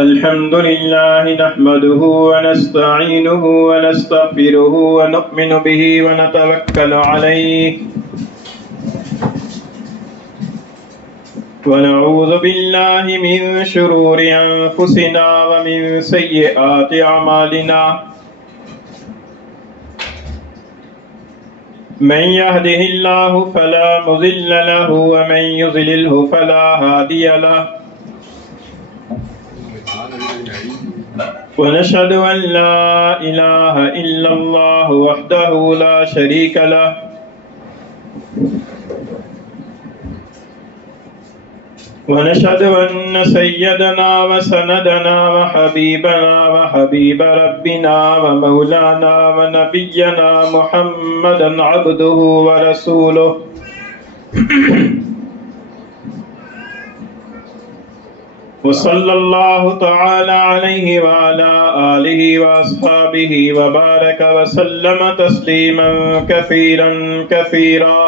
الحمد لله نحمده ونستعينه ونستغفره ونؤمن به ونتوكل عليه ونعوذ بالله من شرور أنفسنا ومن سيئات أعمالنا من يهده الله فلا مضل له ومن يضلله فلا هادي له ونشهد أن لا إله إلا الله وحده لا شريك له ونشهد أن سيدنا وسندنا وحبيبنا وحبيب ربنا ومولانا ونبينا محمدا عبده ورسوله وصلى الله تعالى عليه وعلى آله وأصحابه وبارك وسلم تسليما كثيرا كثيرا.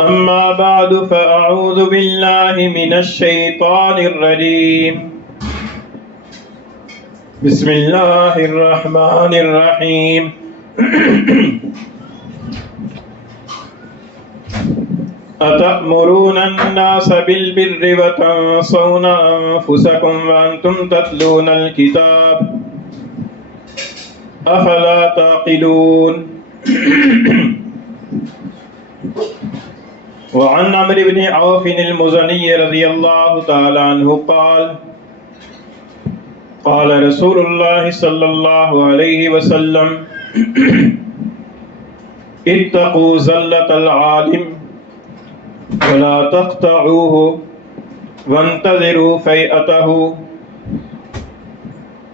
أما بعد فأعوذ بالله من الشيطان الرجيم. بسم الله الرحمن الرحيم. أتأمرون الناس بالبر وتنسون أنفسكم وأنتم تتلون الكتاب أفلا تعقلون. وعن عمرو بن عوف المزني رضي الله تعالى عنه قال قال رسول الله صلى الله عليه وسلم اتقوا زلة العالم ولا تقطعوه وانتظروا فيئته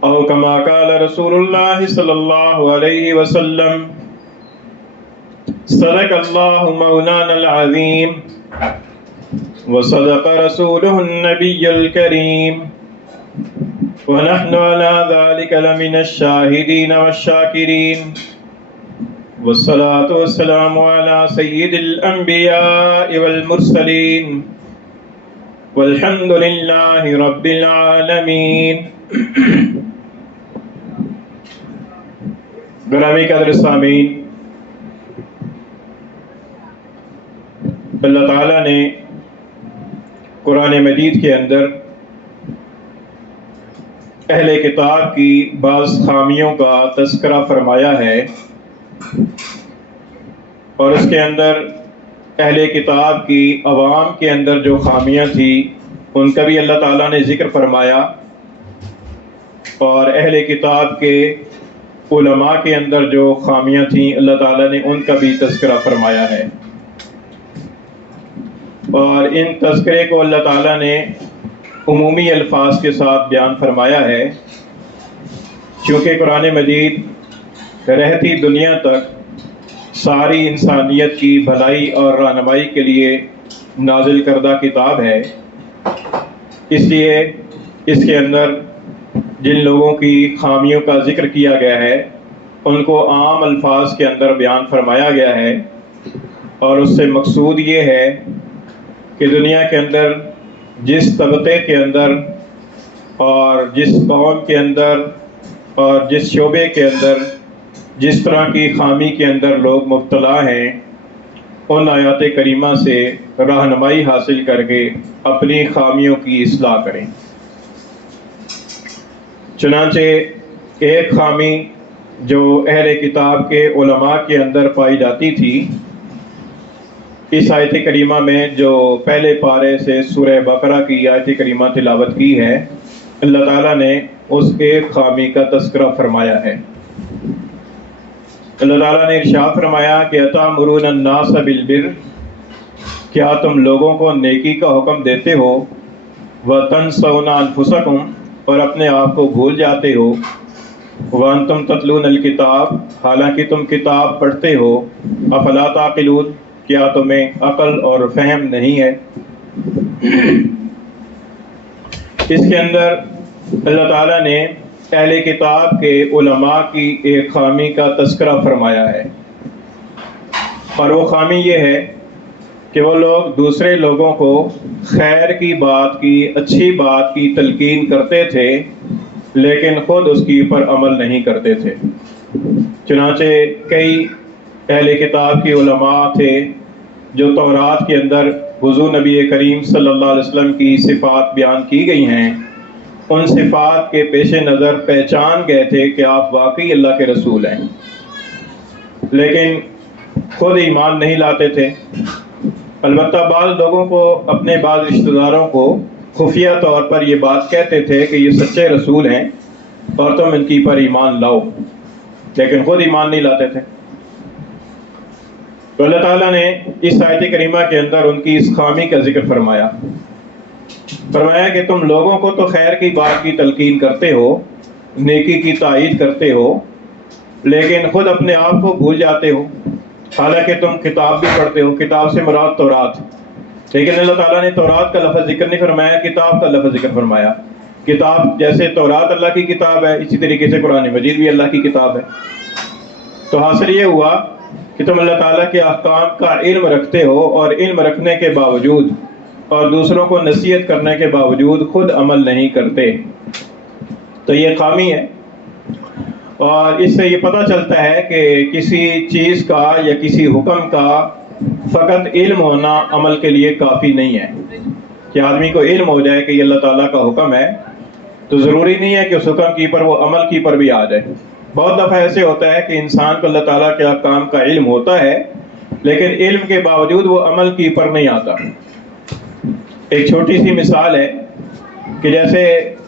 أو كما قال رسول الله صلى الله عليه وسلم صدق الله مولانا العظيم وصدق رسوله النبي الكريم ونحن على ذلك لمن الشاهدين والشاكرين والصلاة والسلام على سيد الأنبياء والمرسلين والحمد لله رب العالمين. گرامی قدر سامعین، اللہ تعالیٰ نے قرآن مجید کے اندر اہل کتاب کی بعض خامیوں کا تذکرہ فرمایا ہے، اور اس کے اندر اہل کتاب کی عوام کے اندر جو خامیاں تھیں ان کا بھی اللہ تعالیٰ نے ذکر فرمایا، اور اہل کتاب کے علماء کے اندر جو خامیاں تھیں اللہ تعالیٰ نے ان کا بھی تذکرہ فرمایا ہے. اور ان تذکرے کو اللہ تعالیٰ نے عمومی الفاظ کے ساتھ بیان فرمایا ہے، چونکہ قرآن مجید رہتی دنیا تک ساری انسانیت کی بھلائی اور رہنمائی کے لیے نازل کردہ کتاب ہے. اس لیے اس کے اندر جن لوگوں کی خامیوں کا ذکر کیا گیا ہے ان کو عام الفاظ کے اندر بیان فرمایا گیا ہے، اور اس سے مقصود یہ ہے کہ دنیا کے اندر جس طبقے کے اندر اور جس قوم کے اندر اور جس شعبے کے اندر جس طرح کی خامی کے اندر لوگ مبتلا ہیں، ان آیات کریمہ سے رہنمائی حاصل کر کے اپنی خامیوں کی اصلاح کریں. چنانچہ ایک خامی جو اہل کتاب کے علماء کے اندر پائی جاتی تھی، اس آیت کریمہ میں جو پہلے پارے سے سورہ بقرہ کی آیت کریمہ تلاوت کی ہے، اللہ تعالیٰ نے اس ایک خامی کا تذکرہ فرمایا ہے. اللہ تعالیٰ نے ارشاد فرمایا کہ اتامرون الناس بالبر، کیا تم لوگوں کو نیکی کا حکم دیتے ہو، وتنسون انفسکم، اور اپنے آپ کو بھول جاتے ہو، وانتم تتلون الکتاب، حالانکہ تم کتاب پڑھتے ہو، افلا تعقلون، کیا تمہیں عقل اور فہم نہیں ہے. اس کے اندر اللہ تعالیٰ نے اہل کتاب کے علماء کی ایک خامی کا تذکرہ فرمایا ہے. اور وہ خامی یہ ہے کہ وہ لوگ دوسرے لوگوں کو خیر کی بات کی، اچھی بات کی تلقین کرتے تھے لیکن خود اس کے اوپر عمل نہیں کرتے تھے۔ چنانچہ کئی اہل کتاب کے علماء تھے جو تورات کے اندر حضور نبی کریم صلی اللہ علیہ وسلم کی صفات بیان کی گئی ہیں، ان صفات کے پیش نظر پہچان گئے تھے کہ آپ واقعی اللہ کے رسول ہیں، لیکن خود ایمان نہیں لاتے تھے۔ البتہ بعض لوگوں کو، اپنے بعض رشتہ داروں کو خفیہ طور پر یہ بات کہتے تھے کہ یہ سچے رسول ہیں اور تم ان کی پر ایمان لاؤ، لیکن خود ایمان نہیں لاتے تھے۔ تو اللہ تعالیٰ نے اس آیت کریمہ کے اندر ان کی اس خامی کا ذکر فرمایا کہ تم لوگوں کو تو خیر کی بات کی تلقین کرتے ہو، نیکی کی تائید کرتے ہو، لیکن خود اپنے آپ کو بھول جاتے ہو، حالانکہ تم کتاب بھی پڑھتے ہو۔ کتاب سے مراد تورات، لیکن اللہ تعالیٰ نے تورات کا لفظ ذکر نہیں فرمایا، کتاب کا لفظ ذکر فرمایا۔ کتاب جیسے تورات اللہ کی کتاب ہے، اسی طریقے سے قرآن مجید بھی اللہ کی کتاب ہے۔ تو حاصل یہ ہوا کہ تم اللہ تعالیٰ کے احکام کا علم رکھتے ہو، اور علم رکھنے کے باوجود اور دوسروں کو نصیحت کرنے کے باوجود خود عمل نہیں کرتے۔ تو یہ خامی ہے، اور اس سے یہ پتہ چلتا ہے کہ کسی چیز کا یا کسی حکم کا فقط علم ہونا عمل کے لیے کافی نہیں ہے۔ کہ آدمی کو علم ہو جائے کہ یہ اللہ تعالیٰ کا حکم ہے تو ضروری نہیں ہے کہ اس حکم کی پر وہ عمل کی پر بھی آ جائے۔ بہت دفعہ ایسے ہوتا ہے کہ انسان کو اللہ تعالیٰ کے احکام کا علم ہوتا ہے، لیکن علم کے باوجود وہ عمل کی پر نہیں آتا۔ ایک چھوٹی سی مثال ہے کہ جیسے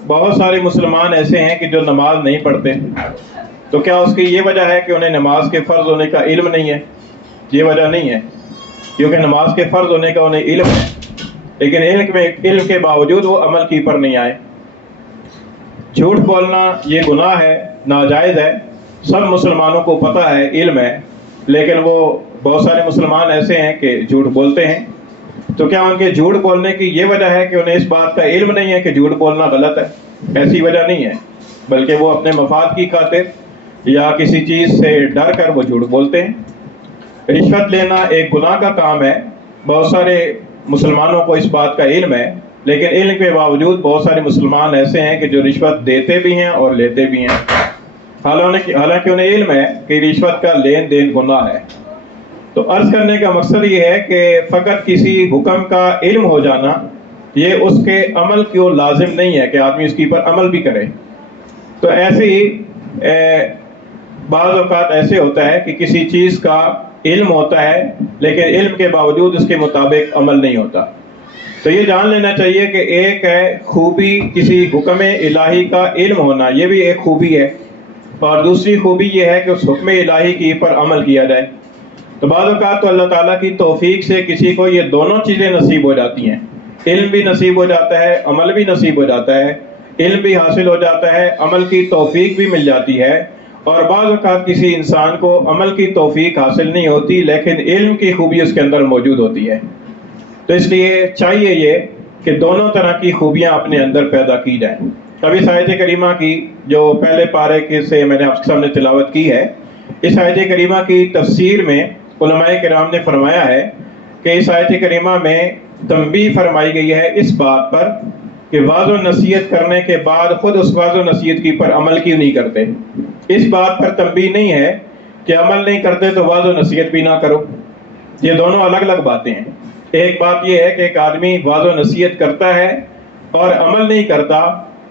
بہت سارے مسلمان ایسے ہیں کہ جو نماز نہیں پڑھتے، تو کیا اس کی یہ وجہ ہے کہ انہیں نماز کے فرض ہونے کا علم نہیں ہے؟ یہ وجہ نہیں ہے، کیونکہ نماز کے فرض ہونے کا انہیں علم ہے، لیکن علم کے باوجود وہ عمل کی پر نہیں آئے۔ جھوٹ بولنا یہ گناہ ہے، ناجائز ہے، سب مسلمانوں کو پتہ ہے، علم ہے، لیکن وہ بہت سارے مسلمان ایسے ہیں کہ جھوٹ بولتے ہیں۔ تو کیا ان کے جھوٹ بولنے کی یہ وجہ ہے کہ انہیں اس بات کا علم نہیں ہے کہ جھوٹ بولنا غلط ہے؟ ایسی وجہ نہیں ہے، بلکہ وہ اپنے مفاد کی خاطر یا کسی چیز سے ڈر کر وہ جھوٹ بولتے ہیں۔ رشوت لینا ایک گناہ کا کام ہے، بہت سارے مسلمانوں کو اس بات کا علم ہے، لیکن علم کے باوجود بہت سارے مسلمان ایسے ہیں کہ جو رشوت دیتے بھی ہیں اور لیتے بھی ہیں، حالانکہ انہیں علم ہے کہ رشوت کا لین دین گناہ ہے۔ تو عرض کرنے کا مقصد یہ ہے کہ فقط کسی حکم کا علم ہو جانا یہ اس کے عمل کی لازم نہیں ہے کہ آدمی اس کی پر عمل بھی کرے۔ تو ایسے ہی بعض اوقات ایسے ہوتا ہے کہ کسی چیز کا علم ہوتا ہے لیکن علم کے باوجود اس کے مطابق عمل نہیں ہوتا۔ تو یہ جان لینا چاہیے کہ ایک ہے خوبی کسی حکم الہی کا علم ہونا، یہ بھی ایک خوبی ہے، اور دوسری خوبی یہ ہے کہ اس حکم الہی کی پر عمل کیا جائے۔ تو بعض اوقات تو اللہ تعالیٰ کی توفیق سے کسی کو یہ دونوں چیزیں نصیب ہو جاتی ہیں، علم بھی نصیب ہو جاتا ہے، عمل بھی نصیب ہو جاتا ہے، علم بھی حاصل ہو جاتا ہے، عمل کی توفیق بھی مل جاتی ہے۔ اور بعض اوقات کسی انسان کو عمل کی توفیق حاصل نہیں ہوتی لیکن علم کی خوبی اس کے اندر موجود ہوتی ہے۔ تو اس لیے چاہیے یہ کہ دونوں طرح کی خوبیاں اپنے اندر پیدا کی جائیں۔ اب اس آیت کریمہ کی جو پہلے پارے کے سے میں نے آپ کے سامنے تلاوت کی ہے، اس آیت کریمہ کی تفسیر میں علماء کرام نے فرمایا ہے کہ اس آیت کریمہ میں تنبیہ فرمائی گئی ہے اس بات پر کہ واعظ و نصیحت کرنے کے بعد خود اس واعظ و نصیحت کی پر عمل کیوں نہیں کرتے۔ اس بات پر تنبیہ نہیں ہے کہ عمل نہیں کرتے تو واعظ و نصیحت بھی نہ کرو، یہ دونوں الگ الگ باتیں ہیں۔ ایک بات یہ ہے کہ ایک آدمی واعظ و نصیحت کرتا ہے اور عمل نہیں کرتا،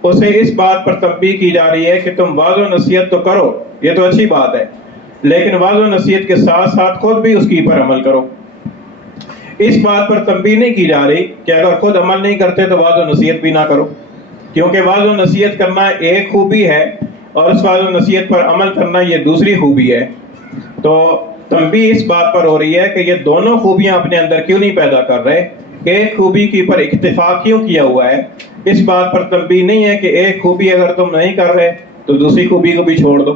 اسے اس بات پر تنبیہ کی جا رہی ہے کہ تم واعظ و نصیحت تو کرو، یہ تو اچھی بات ہے، لیکن واعظ و نصیحت کے ساتھ ساتھ خود بھی اس کی پر عمل کرو۔ اس بات پر تنبیہ نہیں کی جا رہی کہ اگر خود عمل نہیں کرتے تو واعظ و نصیحت بھی نہ کرو، کیونکہ واعظ و نصیحت کرنا ایک خوبی ہے اور اس واعظ و نصیحت پر عمل کرنا یہ دوسری خوبی ہے۔ تو تنبیہ اس بات پر ہو رہی ہے کہ یہ دونوں خوبیاں اپنے اندر کیوں نہیں پیدا کر رہے، ایک خوبی کی پر اکتفا کیوں کیا ہوا ہے۔ اس بات پر تنبیہ نہیں ہے کہ ایک خوبی اگر تم نہیں کر رہے تو دوسری خوبی کو بھی چھوڑ دو۔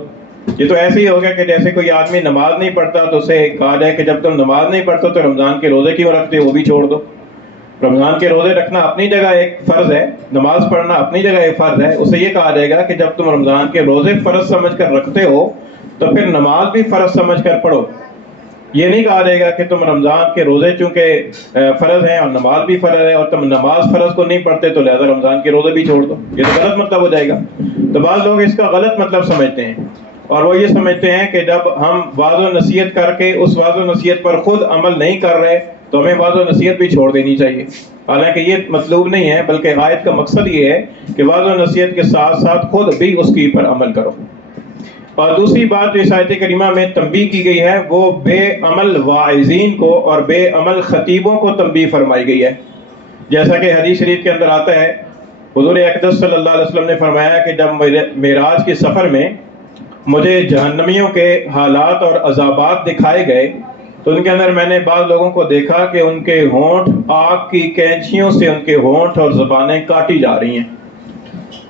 یہ تو ایسے ہی ہو گیا کہ جیسے کوئی آدمی نماز نہیں پڑھتا تو اسے کہا جائے کہ جب تم نماز نہیں پڑھتے تو رمضان کے روزے کیوں رکھتے، وہ بھی چھوڑ دو۔ رمضان کے روزے رکھنا اپنی جگہ ایک فرض ہے، نماز پڑھنا اپنی جگہ ایک فرض ہے، اسے یہ کہا جائے گا کہ جب تم رمضان کے روزے فرض سمجھ کر رکھتے ہو تو پھر نماز بھی فرض سمجھ کر پڑھو۔ یہ نہیں کہا جائے گا کہ تم رمضان کے روزے چونکہ فرض ہیں اور نماز بھی فرض ہے اور تم نماز فرض کو نہیں پڑھتے تو لہذا رمضان کے روزے بھی چھوڑ دو، یہ تو غلط مطلب ہو جائے گا۔ تو بعض لوگ اس کا غلط مطلب سمجھتے ہیں اور وہ یہ سمجھتے ہیں کہ جب ہم وعظ و نصیحت کر کے اس وعظ و نصیحت پر خود عمل نہیں کر رہے تو ہمیں وعظ و نصیحت بھی چھوڑ دینی چاہیے، حالانکہ یہ مطلوب نہیں ہے، بلکہ آیت کا مقصد یہ ہے کہ وعظ و نصیحت کے ساتھ ساتھ خود بھی اس کی پر عمل کرو۔ اور دوسری بات جو اس آیت کریمہ میں تنبیہ کی گئی ہے وہ بے عمل واعظین کو اور بے عمل خطیبوں کو تنبیہ فرمائی گئی ہے، جیسا کہ حدیث شریف کے اندر آتا ہے، حضور اقدس صلی اللہ علیہ وسلم نے فرمایا کہ جب معراج کے سفر میں مجھے جہنمیوں کے حالات اور عذابات دکھائے گئے تو ان کے اندر میں نے بعض لوگوں کو دیکھا کہ ان کے ہونٹ آگ کی کینچیوں سے ان کے ہونٹ اور زبانیں کاٹی جا رہی ہیں،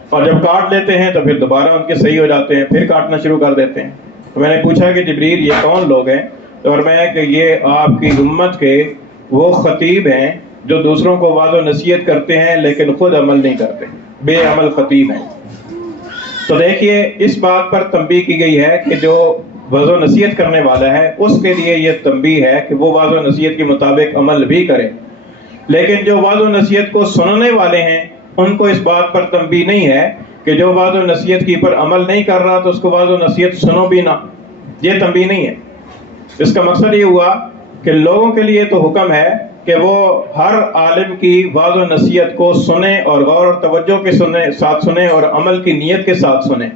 اور جب کاٹ لیتے ہیں تو پھر دوبارہ ان کے صحیح ہو جاتے ہیں، پھر کاٹنا شروع کر دیتے ہیں۔ تو میں نے پوچھا کہ جبریل یہ کون لوگ ہیں؟ تو فرمایا کہ یہ آپ کی امت کے وہ خطیب ہیں جو دوسروں کو وعظ و نصیحت کرتے ہیں لیکن خود عمل نہیں کرتے، بے عمل خطیب ہیں۔ تو دیکھیے اس بات پر تنبیہ کی گئی ہے کہ جو وعظ و نصیحت کرنے والا ہے اس کے لیے یہ تنبیہ ہے کہ وہ وعظ و نصیحت کے مطابق عمل بھی کرے، لیکن جو وعظ و نصیحت کو سننے والے ہیں ان کو اس بات پر تنبیہ نہیں ہے کہ جو وعظ و نصیحت کی پر عمل نہیں کر رہا تو اس کو وعظ و نصیحت سنو بھی نہ، یہ تنبیہ نہیں ہے۔ اس کا مقصد یہ ہوا کہ لوگوں کے لیے تو حکم ہے کہ وہ ہر عالم کی وعظ و نصیحت کو سنیں اور غور اور توجہ کے ساتھ سنیں اور عمل کی نیت کے ساتھ سنیں،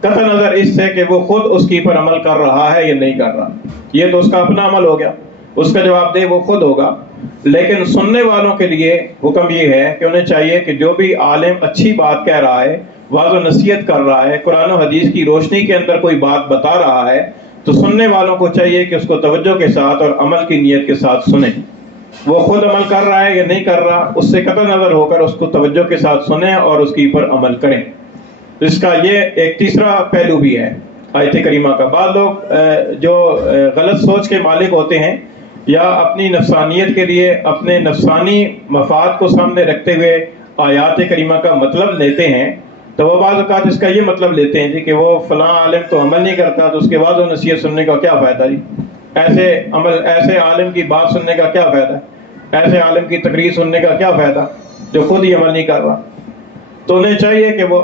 قطع نظر اس سے کہ وہ خود اس کی پر عمل کر رہا ہے یا نہیں کر رہا، یہ تو اس کا اپنا عمل ہو گیا، اس کا جواب دے وہ خود ہوگا۔ لیکن سننے والوں کے لیے حکم یہ ہے کہ انہیں چاہیے کہ جو بھی عالم اچھی بات کہہ رہا ہے، وعظ و نصیحت کر رہا ہے، قرآن و حدیث کی روشنی کے اندر کوئی بات بتا رہا ہے تو سننے والوں کو چاہیے کہ اس کو توجہ کے ساتھ اور عمل کی نیت کے ساتھ سنیں، وہ خود عمل کر رہا ہے یا نہیں کر رہا اس سے قطع نظر ہو کر اس کو توجہ کے ساتھ سنیں اور اس کی پر عمل کریں۔ اس کا یہ ایک تیسرا پہلو بھی ہے آیت کریمہ کا۔ بعض لوگ جو غلط سوچ کے مالک ہوتے ہیں یا اپنی نفسانیت کے لیے اپنے نفسانی مفاد کو سامنے رکھتے ہوئے آیات کریمہ کا مطلب لیتے ہیں تو وہ بعض اوقات اس کا یہ مطلب لیتے ہیں جی کہ وہ فلاں عالم تو عمل نہیں کرتا تو اس کے بعد وہ نصیحت سننے کا کیا فائدہ جی، ایسے عالم کی بات سننے کا کیا فائدہ، ایسے عالم کی تقریر سننے کا کیا فائدہ جو خود ہی عمل نہیں کر رہا۔ تو انہیں چاہیے کہ وہ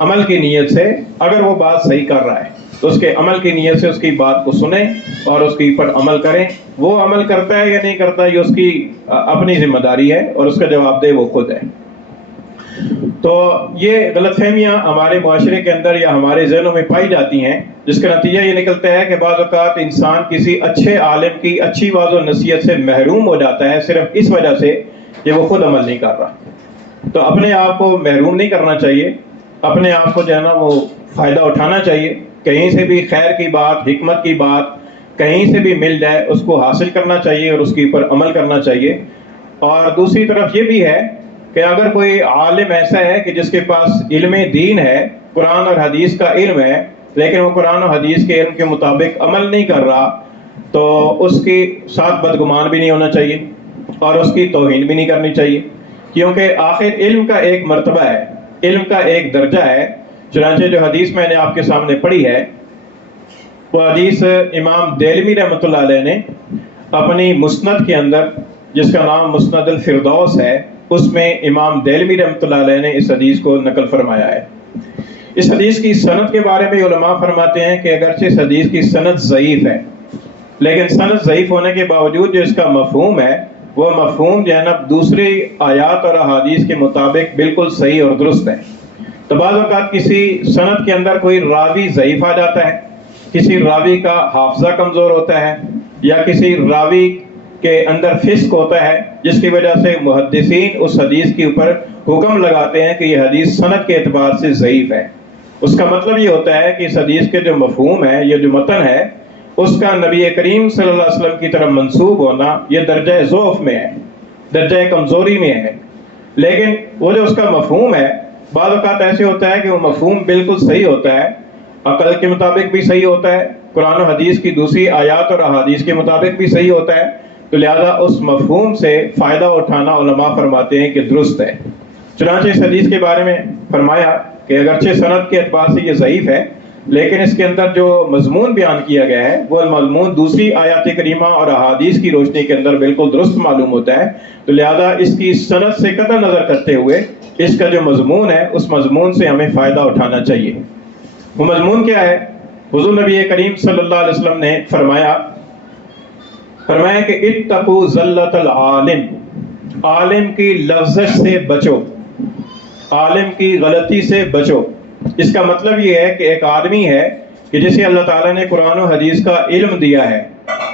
عمل کی نیت سے اگر وہ بات صحیح کر رہا ہے تو اس کے عمل کی نیت سے اس کی بات کو سنیں اور اس کے اوپر عمل کریں، وہ عمل کرتا ہے یا نہیں کرتا یہ اس کی اپنی ذمہ داری ہے اور اس کا جواب دہ وہ خود ہے۔ تو یہ غلط فہمیاں ہمارے معاشرے کے اندر یا ہمارے ذہنوں میں پائی جاتی ہیں جس کا نتیجہ یہ نکلتا ہے کہ بعض اوقات انسان کسی اچھے عالم کی اچھی وعظ و نصیحت سے محروم ہو جاتا ہے صرف اس وجہ سے کہ وہ خود عمل نہیں کر رہا۔ تو اپنے آپ کو محروم نہیں کرنا چاہیے، اپنے آپ کو جو ہے نا وہ فائدہ اٹھانا چاہیے، کہیں سے بھی خیر کی بات، حکمت کی بات کہیں سے بھی مل جائے اس کو حاصل کرنا چاہیے اور اس کے اوپر عمل کرنا چاہیے۔ اور دوسری طرف یہ بھی ہے کہ اگر کوئی عالم ایسا ہے کہ جس کے پاس علم دین ہے، قرآن اور حدیث کا علم ہے، لیکن وہ قرآن و حدیث کے علم کے مطابق عمل نہیں کر رہا تو اس کے ساتھ بدگمان بھی نہیں ہونا چاہیے اور اس کی توہین بھی نہیں کرنی چاہیے، کیونکہ آخر علم کا ایک مرتبہ ہے، علم کا ایک درجہ ہے۔ چنانچہ جو حدیث میں نے آپ کے سامنے پڑھی ہے وہ حدیث امام دہلوی رحمۃ اللہ علیہ نے اپنی مسند کے اندر جس کا نام مسند الفردوس ہے اس میں امام دہلوی رحمۃ اللہ علیہ نے اس حدیث کو نقل فرمایا ہے۔ اس حدیث کی سند کے بارے میں علماء فرماتے ہیں کہ اگرچہ اس حدیث کی سند ضعیف ہے لیکن سند ضعیف ہونے کے باوجود جو اس کا مفہوم ہے وہ مفہوم جو ہے نا دوسری آیات اور احادیث کے مطابق بالکل صحیح اور درست ہے۔ تو بعض اوقات کسی سند کے اندر کوئی راوی ضعیف آ جاتا ہے، کسی راوی کا حافظہ کمزور ہوتا ہے یا کسی راوی کے اندر فسق ہوتا ہے جس کی وجہ سے محدثین اس حدیث کے اوپر حکم لگاتے ہیں کہ یہ حدیث سند کے اعتبار سے ضعیف ہے۔ اس کا مطلب یہ ہوتا ہے کہ اس حدیث کے جو مفہوم ہے یہ جو متن ہے اس کا نبی کریم صلی اللہ علیہ وسلم کی طرف منسوب ہونا یہ درجہ ضعف میں ہے، درجہ کمزوری میں ہے، لیکن وہ جو اس کا مفہوم ہے بعض اوقات ایسے ہوتا ہے کہ وہ مفہوم بالکل صحیح ہوتا ہے، عقل کے مطابق بھی صحیح ہوتا ہے، قرآن و حدیث کی دوسری آیات اور احادیث کے مطابق بھی صحیح ہوتا ہے، تو لہذا اس مفہوم سے فائدہ اٹھانا علماء فرماتے ہیں کہ درست ہے۔ چنانچہ اس حدیث کے بارے میں فرمایا کہ اگرچہ سند کے اعتبار سے یہ ضعیف ہے لیکن اس کے اندر جو مضمون بیان کیا گیا ہے وہ مضمون دوسری آیات کریمہ اور احادیث کی روشنی کے اندر بالکل درست معلوم ہوتا ہے. تو لہذا اس کی سند سے قطع نظر کرتے ہوئے اس کا جو مضمون ہے اس مضمون سے ہمیں فائدہ اٹھانا چاہیے. وہ مضمون کیا ہے؟ حضور نبی کریم صلی اللہ علیہ وسلم نے فرمایا کہ اتقوا زلۃ العالم، عالم کی لفظش سے بچو، عالم کی غلطی سے بچو. اس کا مطلب یہ ہے کہ ایک آدمی ہے کہ جسے اللہ تعالیٰ نے قرآن و حدیث کا علم دیا ہے،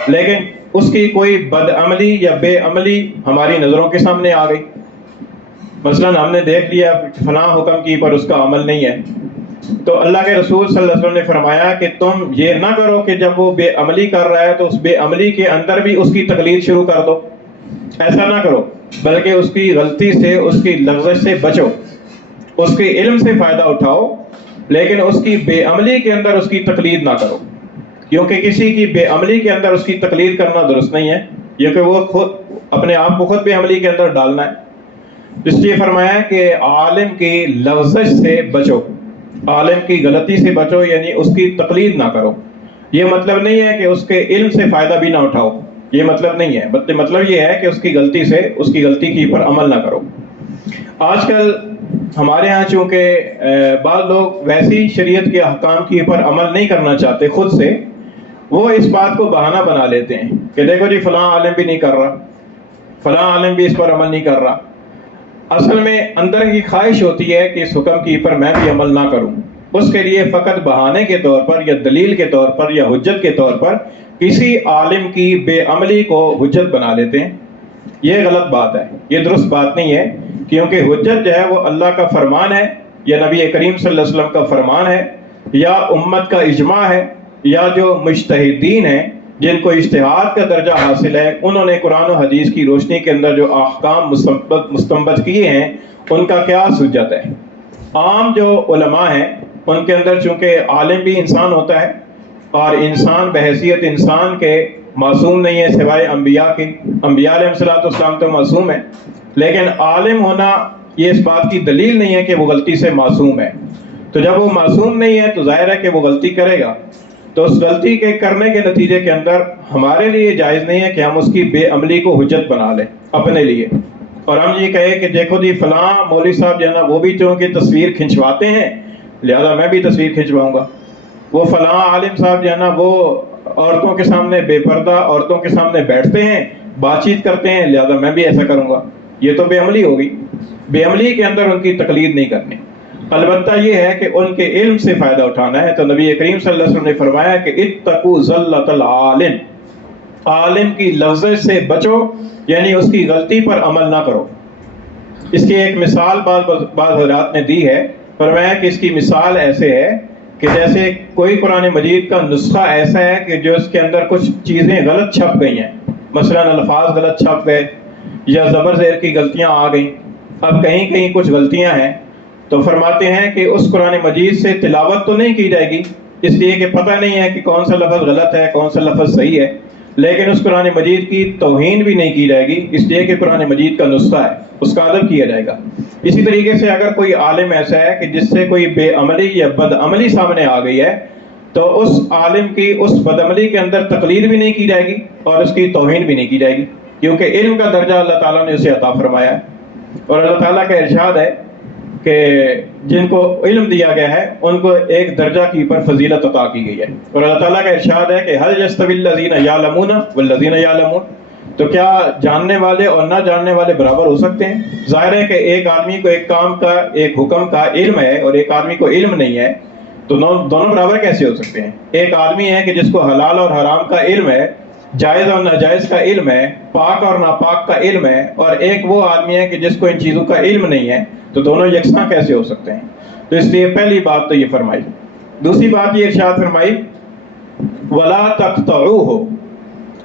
لیکن اس کی کوئی بد عملی یا بے عملی ہماری نظروں کے سامنے آ گئی. مثلا ہم نے دیکھ لیا فلاں حکم کی پر اس کا عمل نہیں ہے، تو اللہ کے رسول صلی اللہ علیہ وسلم نے فرمایا کہ تم یہ نہ کرو کہ جب وہ بے عملی کر رہا ہے تو اس بے عملی کے اندر بھی اس کی تقلید شروع کر دو. ایسا نہ کرو، بلکہ اس کی غلطی سے، اس کی لغزش سے بچو، اس کے علم سے فائدہ اٹھاؤ، لیکن اس کی بے عملی کے اندر اس کی تقلید نہ کرو، کیونکہ کسی کی بے عملی کے اندر اس کی تقلید کرنا درست نہیں ہے، یہ کہ وہ خود اپنے آپ کو خود بے عملی کے اندر ڈالنا ہے. اس لیے فرمایا ہے کہ عالم کی لغزش سے بچو، عالم کی غلطی سے بچو، یعنی اس کی تقلید نہ کرو. یہ مطلب نہیں ہے کہ اس کے علم سے فائدہ بھی نہ اٹھاؤ، یہ مطلب نہیں ہے، مطلب یہ ہے کہ اس کی غلطی سے، اس کی غلطی کی پر عمل نہ کرو. آج کل ہمارے ہاں چونکہ بعض لوگ ویسی شریعت کے احکام کی پر عمل نہیں کرنا چاہتے خود سے، وہ اس بات کو بہانہ بنا لیتے ہیں کہ دیکھو جی فلاں عالم بھی نہیں کر رہا، فلاں عالم بھی اس پر عمل نہیں کر رہا. اصل میں اندر کی خواہش ہوتی ہے کہ اس حکم کی پر میں بھی عمل نہ کروں. اس کے لیے فقط بہانے کے طور پر یا دلیل کے طور پر یا حجت کے طور پر کسی عالم کی بے عملی کو حجت بنا لیتے ہیں. یہ غلط بات ہے، یہ درست بات نہیں ہے، کیونکہ حجت جو ہے وہ اللہ کا فرمان ہے یا نبی کریم صلی اللہ علیہ وسلم کا فرمان ہے یا امت کا اجماع ہے یا جو مجتہدین ہیں جن کو اجتہاد کا درجہ حاصل ہے، انہوں نے قرآن و حدیث کی روشنی کے اندر جو احکام مستنبط کیے ہیں ان کا کیا حجت ہے. عام جو علماء ہیں ان کے اندر چونکہ عالم بھی انسان ہوتا ہے اور انسان بحیثیت انسان کے معصوم نہیں ہے سوائے انبیاء کے، انبیاء علیہ السلام تو معصوم ہیں، لیکن عالم ہونا یہ اس بات کی دلیل نہیں ہے کہ وہ غلطی سے معصوم ہے. تو جب وہ معصوم نہیں ہے تو ظاہر ہے کہ وہ غلطی کرے گا، تو اس غلطی کے کرنے کے نتیجے کے اندر ہمارے لیے جائز نہیں ہے کہ ہم اس کی بے عملی کو حجت بنا لیں اپنے لیے، اور ہم یہ کہیں کہ دیکھو جی فلاں مولوی صاحب جو ہے نا وہ بھی چونکہ تصویر کھنچواتے ہیں لہذا میں بھی تصویر کھنچواؤں گا، وہ فلاں عالم صاحب جو ہے نا وہ عورتوں کے سامنے بے پردہ عورتوں کے سامنے بیٹھتے ہیں، بات چیت کرتے ہیں لہذا میں بھی ایسا کروں گا. یہ تو بے عملی ہوگی. بے عملی کے اندر ان کی تقلید نہیں کرنی، البتہ یہ ہے کہ ان کے علم سے فائدہ اٹھانا ہے. تو نبی کریم صلی اللہ علیہ وسلم نے فرمایا کہ اتقوا زلۃ العالم، عالم کی لغزش سے بچو، یعنی اس کی غلطی پر عمل نہ کرو. اس کی ایک مثال بعض حضرات نے دی ہے، فرمایا کہ اس کی مثال ایسے ہے کہ جیسے کوئی قرآن مجید کا نسخہ ایسا ہے کہ جو اس کے اندر کچھ چیزیں غلط چھپ گئی ہیں، مثلا الفاظ غلط چھپ گئے یا زبر زیر کی غلطیاں آ گئیں، اب کہیں کہیں کچھ غلطیاں ہیں، تو فرماتے ہیں کہ اس قرآن مجید سے تلاوت تو نہیں کی جائے گی اس لیے کہ پتہ نہیں ہے کہ کون سا لفظ غلط ہے کون سا لفظ صحیح ہے، لیکن اس قرآن مجید کی توہین بھی نہیں کی جائے گی اس لیے کہ قرآن مجید کا نسخہ ہے، اس کا ادب کیا جائے گا. اسی طریقے سے اگر کوئی عالم ایسا ہے کہ جس سے کوئی بے عملی یا بد عملی سامنے آ گئی ہے تو اس عالم کی اس بد عملی کے اندر تقلید بھی نہیں کی جائے گی اور اس کی توہین بھی نہیں کی جائے گی، کیونکہ علم کا درجہ اللہ تعالیٰ نے اسے عطا فرمایا ہے. اور اللہ تعالیٰ کا ارشاد ہے کہ جن کو علم دیا گیا ہے ان کو ایک درجہ کی پر فضیلت عطا کی گئی ہے. اور اللہ تعالیٰ کا ارشاد ہے کہ هل يستوي الذين يعلمون والذين يعلمون، تو کیا جاننے والے اور نہ جاننے والے برابر ہو سکتے ہیں؟ ظاہر ہے کہ ایک آدمی کو ایک کام کا ایک حکم کا علم ہے اور ایک آدمی کو علم نہیں ہے، تو دونوں برابر کیسے ہو سکتے ہیں؟ ایک آدمی ہے کہ جس کو حلال اور حرام کا علم ہے، جائز اور ناجائز کا علم ہے، پاک اور ناپاک کا علم ہے، اور ایک وہ آدمی ہے کہ جس کو ان چیزوں کا علم نہیں ہے، تو دونوں یکساں کیسے ہو سکتے ہیں؟ تو اس لیے پہلی بات تو یہ فرمائی. دوسری بات یہ ارشاد فرمائی وَلَا تَقْطَعُوهُ،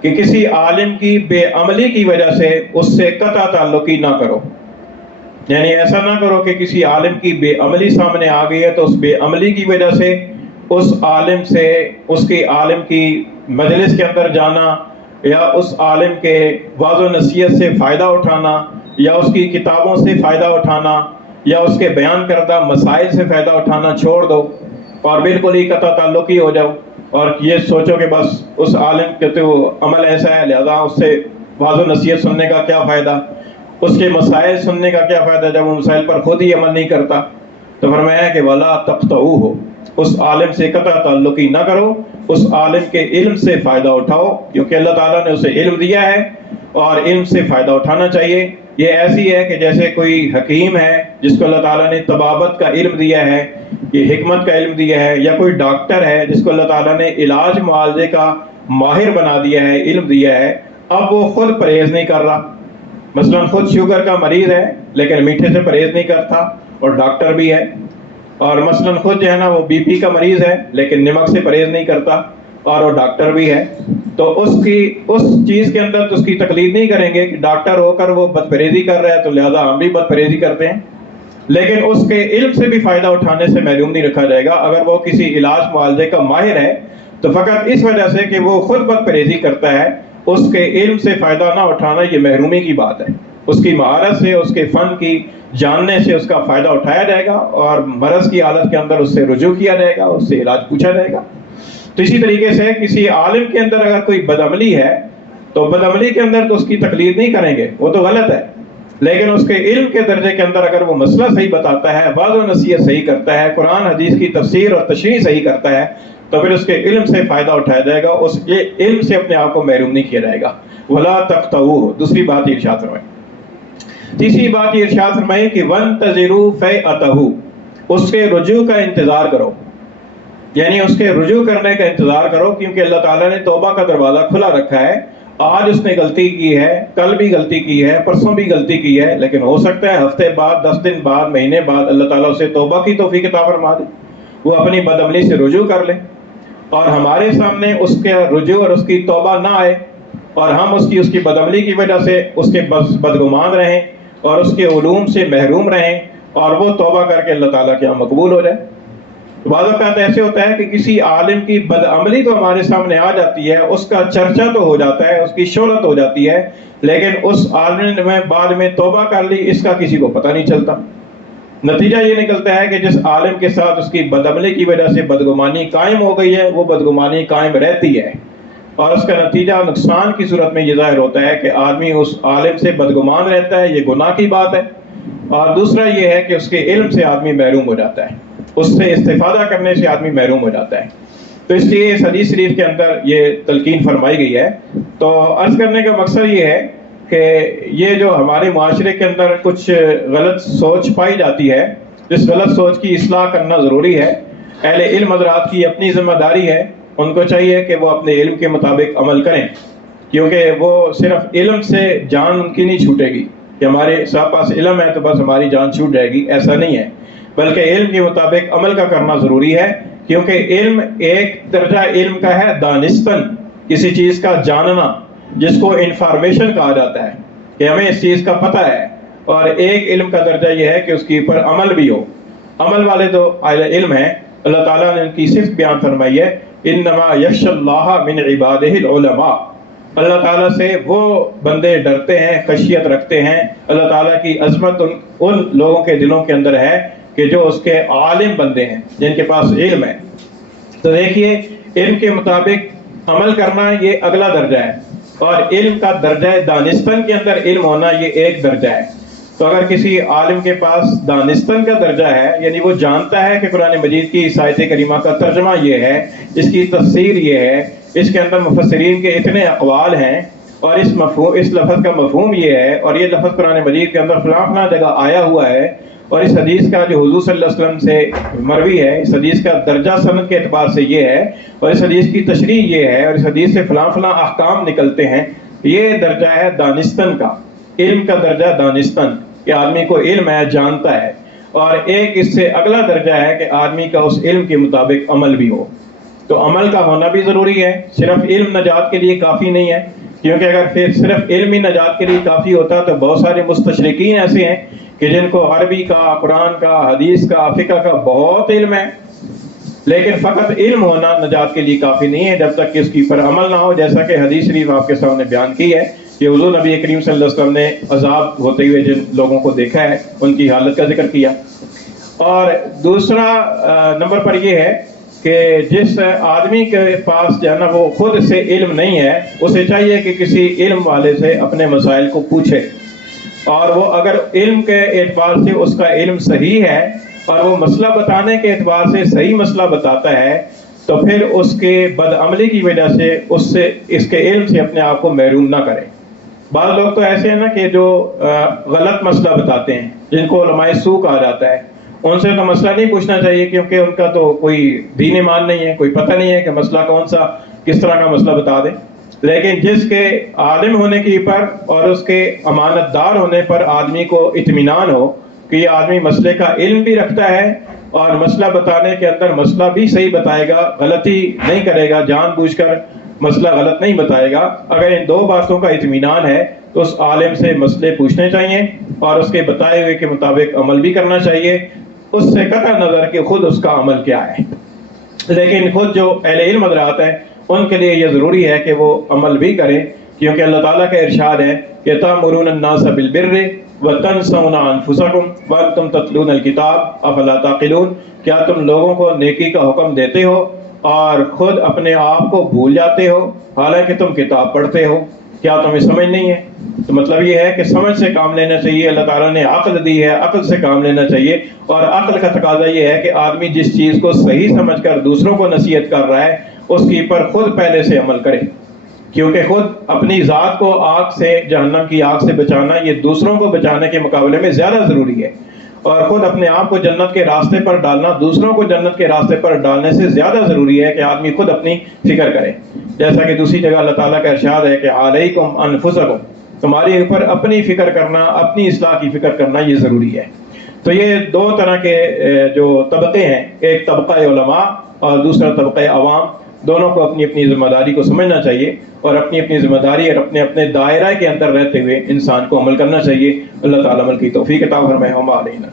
کہ کسی عالم کی بے عملی کی وجہ سے اس سے قطع تعلقی نہ کرو. یعنی ایسا نہ کرو کہ کسی عالم کی بے عملی سامنے آ گئی ہے تو اس بے عملی کی وجہ سے اس عالم سے، اس کی عالم کی مجلس کے اندر جانا یا اس عالم کے وعظ و نصیحت سے فائدہ اٹھانا یا اس کی کتابوں سے فائدہ اٹھانا یا اس کے بیان کردہ مسائل سے فائدہ اٹھانا چھوڑ دو اور بالکل ہی قطع تعلقی ہو جاؤ اور یہ سوچو کہ بس اس عالم کے تو عمل ایسا ہے لہذا اس سے واضح و نصیحت سننے کا کیا فائدہ، اس کے مسائل سننے کا کیا فائدہ جب وہ مسائل پر خود ہی عمل نہیں کرتا۔ تو فرمایا کہ وَلَا تَقْطَعُوهُ، اس عالم سے قطع تعلقی نہ کرو، اس عالم کے علم سے فائدہ اٹھاؤ، کیونکہ اللہ تعالیٰ نے اسے علم دیا ہے اور علم سے فائدہ اٹھانا چاہیے۔ یہ ایسی ہے کہ جیسے کوئی حکیم ہے جس کو اللہ تعالیٰ نے طبابت کا علم دیا ہے، یہ حکمت کا علم دیا ہے، یا کوئی ڈاکٹر ہے جس کو اللہ تعالیٰ نے علاج معالجے کا ماہر بنا دیا ہے، علم دیا ہے، اب وہ خود پرہیز نہیں کر رہا، مثلا خود شوگر کا مریض ہے لیکن میٹھے سے پرہیز نہیں کرتا اور ڈاکٹر بھی ہے، اور مثلا خود جو ہے نا وہ بی پی کا مریض ہے لیکن نمک سے پرہیز نہیں کرتا اور وہ ڈاکٹر بھی ہے، تو اس چیز کے اندر تو اس کی تقلید نہیں کریں گے کہ ڈاکٹر ہو کر وہ بد پرہیزی کر رہا ہے تو لہذا ہم بھی بد پرہیزی کرتے ہیں، لیکن اس کے علم سے بھی فائدہ اٹھانے سے محروم نہیں رکھا جائے گا۔ اگر وہ کسی علاج معالجے کا ماہر ہے تو فقط اس وجہ سے کہ وہ خود بد پرہیزی کرتا ہے، اس کے علم سے فائدہ نہ اٹھانا یہ محرومی کی بات ہے۔ اس کی مہارت سے، اس کے فن کی جاننے سے اس کا فائدہ اٹھایا جائے گا اور مرض کی حالت کے اندر اس سے رجوع کیا جائے گا، اس سے علاج پوچھا جائے گا۔ تو اسی طریقے سے کسی عالم کے اندر اگر کوئی بدعملی ہے تو بدعملی کے اندر تو اس کی تقلید نہیں کریں گے، وہ تو غلط ہے، لیکن اس کے علم کے درجے کے اندر اگر وہ مسئلہ صحیح بتاتا ہے، واضح و نصیحت صحیح کرتا ہے، قرآن حدیث کی تفسیر اور تشریح صحیح کرتا ہے، تو پھر اس کے علم سے فائدہ اٹھایا جائے گا، اس علم سے اپنے آپ کو محروم نہیں کیا جائے گا۔ وَلَا تَقْطَعُوهُ، دوسری بات یہ ارشاد فرمائی۔ تیسری بات یہ ارشاد فرمائی کہ وَانْتَظِرُوا فَيْأَتَهُ، اس کے رجوع کا انتظار کرو، یعنی اس کے رجوع کرنے کا انتظار کرو، کیونکہ اللہ تعالیٰ نے توبہ کا دروازہ کھلا رکھا ہے۔ آج اس نے غلطی کی ہے، کل بھی غلطی کی ہے، پرسوں بھی غلطی کی ہے، لیکن ہو سکتا ہے ہفتے بعد، 10 دن بعد، مہینے بعد اللہ تعالیٰ اسے توبہ کی توفیق عطا فرما دے، وہ اپنی بدعملی سے رجوع کر لے اور ہمارے سامنے اس کے رجوع اور اس کی توبہ نہ آئے اور ہم اس کی بدعملی کی وجہ سے اس کے بدگمان رہیں اور اس کے علوم سے محروم رہیں اور وہ توبہ کر کے اللہ تعالیٰ کے یہاں مقبول ہو جائے۔ بعض اوقات ایسے ہوتا ہے کہ کسی عالم کی بدعملی تو ہمارے سامنے آ جاتی ہے، اس کا چرچا تو ہو جاتا ہے، اس کی شہرت ہو جاتی ہے، لیکن اس عالم نے بعد میں توبہ کر لی، اس کا کسی کو پتہ نہیں چلتا۔ نتیجہ یہ نکلتا ہے کہ جس عالم کے ساتھ اس کی بدعملی کی وجہ سے بدگمانی قائم ہو گئی ہے، وہ بدگمانی قائم رہتی ہے اور اس کا نتیجہ نقصان کی صورت میں یہ ظاہر ہوتا ہے کہ آدمی اس عالم سے بدگمان رہتا ہے، یہ گناہ کی بات ہے، اور دوسرا یہ ہے کہ اس کے علم سے آدمی محروم ہو جاتا ہے، اس سے استفادہ کرنے سے آدمی محروم ہو جاتا ہے۔ تو اس لیے اس حدیث شریف کے اندر یہ تلقین فرمائی گئی ہے۔ تو عرض کرنے کا مقصد یہ ہے کہ یہ جو ہمارے معاشرے کے اندر کچھ غلط سوچ پائی جاتی ہے، اس غلط سوچ کی اصلاح کرنا ضروری ہے۔ اہل علم حضرات کی اپنی ذمہ داری ہے، ان کو چاہیے کہ وہ اپنے علم کے مطابق عمل کریں، کیونکہ وہ صرف علم سے جان ان کی نہیں چھوٹے گی کہ ہمارے پاس علم ہے تو بس ہماری جان چھوٹ جائے گی، ایسا نہیں ہے، بلکہ علم کے مطابق عمل کا کرنا ضروری ہے، کیونکہ علم ایک درجہ علم کا ہے دانستن، کسی چیز کا جاننا، جس کو انفارمیشن کہا جاتا ہے کہ ہمیں اس چیز کا پتہ ہے، اور ایک علم کا درجہ یہ ہے کہ اس کے اوپر عمل بھی ہو۔ عمل والے تو اہل علم ہیں، اللہ تعالیٰ نے ان کی صفت بیان فرمائی ہے، انما یخشی اللہ من عبادہ العلماء، اللہ تعالیٰ سے وہ بندے ڈرتے ہیں، خشیت رکھتے ہیں، اللہ تعالیٰ کی عظمت ان لوگوں کے دلوں کے اندر ہے کہ جو اس کے عالم بندے ہیں، جن کے پاس علم ہے۔ تو دیکھیے علم کے مطابق عمل کرنا یہ اگلا درجہ ہے، اور علم کا درجہ دانستن کے اندر علم ہونا یہ ایک درجہ ہے۔ تو اگر کسی عالم کے پاس دانستن کا درجہ ہے، یعنی وہ جانتا ہے کہ قرآن مجید کی اس آیت کریمہ کا ترجمہ یہ ہے، اس کی تفسیر یہ ہے، اس کے اندر مفسرین کے اتنے اقوال ہیں، اور اس لفظ کا مفہوم یہ ہے، اور یہ لفظ قرآن مجید کے اندر فلاں فلاں جگہ آیا ہوا ہے، اور اس حدیث کا جو حضور صلی اللہ علیہ وسلم سے مروی ہے، اس حدیث کا درجہ سند کے اعتبار سے یہ ہے، اور اس حدیث کی تشریح یہ ہے، اور اس حدیث سے فلاں فلاں احکام نکلتے ہیں، یہ درجہ ہے دانستن کا، علم کا درجہ دانستن، کہ آدمی کو علم ہے، جانتا ہے، اور ایک اس سے اگلا درجہ ہے کہ آدمی کا اس علم کے مطابق عمل بھی ہو۔ تو عمل کا ہونا بھی ضروری ہے، صرف علم نجات کے لیے کافی نہیں ہے، کیونکہ اگر پھر صرف علم ہی نجات کے لیے کافی ہوتا تو بہت سارے مستشرقین ایسے ہیں کہ جن کو عربی کا، قرآن کا، حدیث کا، فقہ کا بہت علم ہے، لیکن فقط علم ہونا نجات کے لیے کافی نہیں ہے جب تک کہ اس کی پر عمل نہ ہو، جیسا کہ حدیث شریف آپ کے سامنے بیان کی ہے کہ حضور نبی کریم صلی اللہ علیہ وسلم نے عذاب ہوتے ہوئے جن لوگوں کو دیکھا ہے ان کی حالت کا ذکر کیا۔ اور دوسرا نمبر پر یہ ہے کہ جس آدمی کے پاس جو ہے نا وہ خود سے علم نہیں ہے، اسے چاہیے کہ کسی علم والے سے اپنے مسائل کو پوچھے، اور وہ اگر علم کے اعتبار سے اس کا علم صحیح ہے اور وہ مسئلہ بتانے کے اعتبار سے صحیح مسئلہ بتاتا ہے، تو پھر اس کے بدعملی کی وجہ سے اس کے علم سے اپنے آپ کو محروم نہ کرے۔ بعض لوگ تو ایسے ہیں نا کہ جو غلط مسئلہ بتاتے ہیں، جن کو علماء سوء کہا جاتا ہے، ان سے تو مسئلہ نہیں پوچھنا چاہیے، کیونکہ ان کا تو کوئی دین ایمان نہیں ہے، کوئی پتہ نہیں ہے کہ مسئلہ کون سا کس طرح کا مسئلہ بتا دیں۔ لیکن جس کے عالم ہونے کی پر اور اس کے امانت دار ہونے پر آدمی کو اطمینان ہو کہ یہ آدمی مسئلے کا علم بھی رکھتا ہے اور مسئلہ بتانے کے اندر مسئلہ بھی صحیح بتائے گا، غلطی نہیں کرے گا، جان بوجھ کر مسئلہ غلط نہیں بتائے گا، اگر ان دو باتوں کا اطمینان ہے تو اس عالم سے مسئلے پوچھنے چاہیے اور اس کے بتائے ہوئے کے مطابق عمل بھی کرنا چاہیے، اس سے قطع نظر کہ خود اس کا عمل کیا ہے۔ لیکن خود جو اہل علم حضرات ہیں ان کے لیے یہ ضروری ہے کہ وہ عمل بھی کریں، کیونکہ اللہ تعالیٰ کا ارشاد ہے کہ تأمرون الناس بالبر وتنسون انفسکم وانتم تتلون الکتاب افلا تعقلون، کیا تم لوگوں کو نیکی کا حکم دیتے ہو اور خود اپنے آپ کو بھول جاتے ہو حالانکہ تم کتاب پڑھتے ہو؟ کیا تمہیں سمجھ نہیں ہے؟ تو مطلب یہ ہے کہ سمجھ سے کام لینا چاہیے۔ اللہ تعالیٰ نے عقل دی ہے، عقل سے کام لینا چاہیے، اور عقل کا تقاضا یہ ہے کہ آدمی جس چیز کو صحیح سمجھ کر دوسروں کو نصیحت کر رہا ہے اس کی پر خود پہلے سے عمل کرے، کیونکہ خود اپنی ذات کو آگ سے، جہنم کی آگ سے بچانا یہ دوسروں کو بچانے کے مقابلے میں زیادہ ضروری ہے، اور خود اپنے آپ کو جنت کے راستے پر ڈالنا دوسروں کو جنت کے راستے پر ڈالنے سے زیادہ ضروری ہے کہ آدمی خود اپنی فکر کرے۔ جیسا کہ دوسری جگہ اللہ تعالیٰ کا ارشاد ہے کہ علیکم انفسکم، تمہارے اوپر اپنی فکر کرنا، اپنی اصلاح کی فکر کرنا یہ ضروری ہے۔ تو یہ دو طرح کے جو طبقے ہیں، ایک طبقہ علماء اور دوسرا طبقہ عوام، دونوں کو اپنی اپنی ذمہ داری کو سمجھنا چاہیے اور اپنی اپنی ذمہ داری اور اپنے اپنے دائرہ کے اندر رہتے ہوئے انسان کو عمل کرنا چاہیے۔ اللہ تعالیٰ عمل کی توفیق عطا فرمائے۔ ہم علینا